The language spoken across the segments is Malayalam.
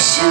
So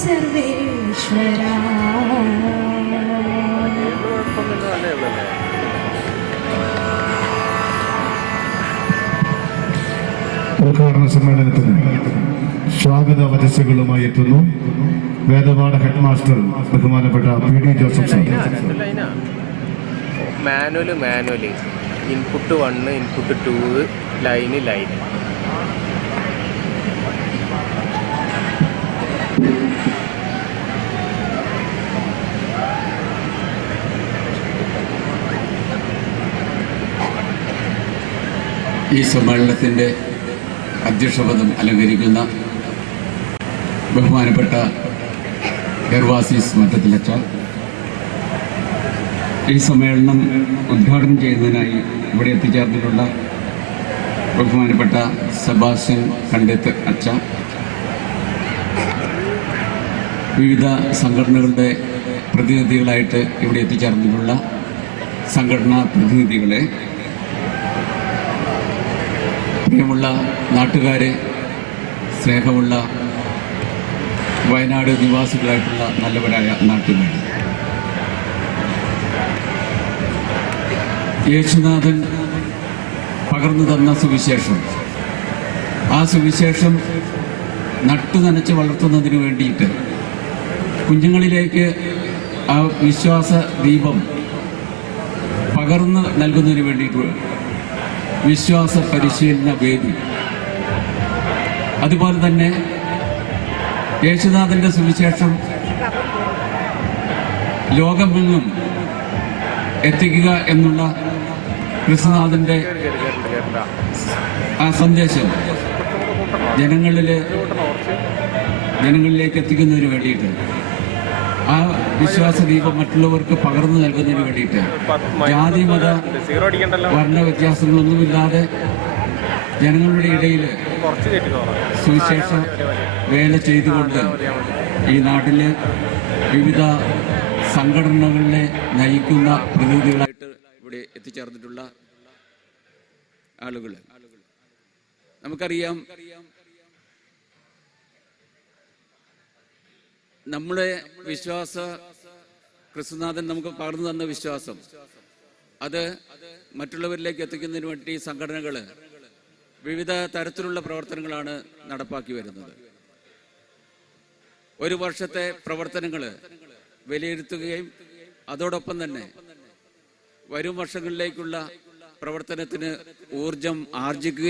സർവേശ്വര. ഉദ്ഘാടന സമ്മേളനത്തിന് സ്വാഗത വചസ്സുകളുമായി എത്തുന്നു വേദപാഠ ഹെഡ് മാസ്റ്റർ ബഹുമാനപ്പെട്ട P D Joseph sir. Manual manual manual manual. Input one input two line line ഈ സമ്മേളനത്തിന്റെ അധ്യക്ഷപദം അലങ്കരിക്കുന്ന ബഹുമാനപ്പെട്ട ഗർവാസീസ് മറ്റത്തിലച്ച ഈ സമ്മേളനം ഉദ്ഘാടനം ചെയ്യുന്നതിനായി ഇവിടെ എത്തിച്ചേർന്നിട്ടുള്ള ബഹുമാനപ്പെട്ട സെബാസ്റ്റ്യൻ കണ്ടെത്ത് അച്ച വിവിധ സംഘടനകളുടെ പ്രതിനിധികളായിട്ട് ഇവിടെ എത്തിച്ചേർന്നിട്ടുള്ള സംഘടനാ പ്രതിനിധികളെ പ്രിയമുള്ള നാട്ടുകാരെ സ്നേഹമുള്ള വയനാട് നിവാസികളായിട്ടുള്ള നല്ലവരായ നാട്ടുകാർ യേശുനാഥൻ പകർന്നു തന്ന സുവിശേഷം. ആ സുവിശേഷം നട്ടു നനച്ച് വളർത്തുന്നതിന് വേണ്ടിയിട്ട് കുഞ്ഞുങ്ങളിലേക്ക് ആ വിശ്വാസ ദീപം പകർന്ന് നൽകുന്നതിന് വേണ്ടിയിട്ട് വിശ്വാസ പരിശീലന വേദി. അതുപോലെ തന്നെ യേശുനാഥന്റെ സുവിശേഷം ലോകമെങ്ങും എത്തിക്കുക എന്നുള്ള കൃഷ്ണനാഥന്റെ ആ സന്ദേശം ജനങ്ങളിലെ ജനങ്ങളിലേക്ക് എത്തിക്കുന്നതിന് വേണ്ടിയിട്ട്. ആ വിശ്വാസ ദീപം മറ്റുള്ളവർക്ക് പകർന്നു നൽകുന്നതിന് വേണ്ടിയിട്ട് ജാതി മത വർണ വ്യത്യാസങ്ങളൊന്നുമില്ലാതെ ജനങ്ങളുടെ ഇടയിൽ സുവിശേഷ വേല ചെയ്തുകൊണ്ട് ഈ നാട്ടിലെ വിവിധ സംഘടനകളിലെ നയിക്കുന്ന പ്രതിനിധികളായിട്ട് ഇവിടെ എത്തിച്ചേർന്നിട്ടുള്ള ആളുകൾ നമുക്കറിയാം നമ്മുടെ വിശ്വാസ ക്രിസ്തുനാഥൻ നമുക്ക് പകർന്നു തന്ന വിശ്വാസം. അത് മറ്റുള്ളവരിലേക്ക് എത്തിക്കുന്നതിന് വേണ്ടി സംഘടനകൾ വിവിധ തരത്തിലുള്ള പ്രവർത്തനങ്ങളാണ് നടപ്പാക്കി വരുന്നത്. ഒരു വർഷത്തെ പ്രവർത്തനങ്ങൾ വിലയിരുത്തുകയും അതോടൊപ്പം തന്നെ വരും വർഷങ്ങളിലേക്കുള്ള പ്രവർത്തനത്തിന് ഊർജം ആർജിക്കുകയും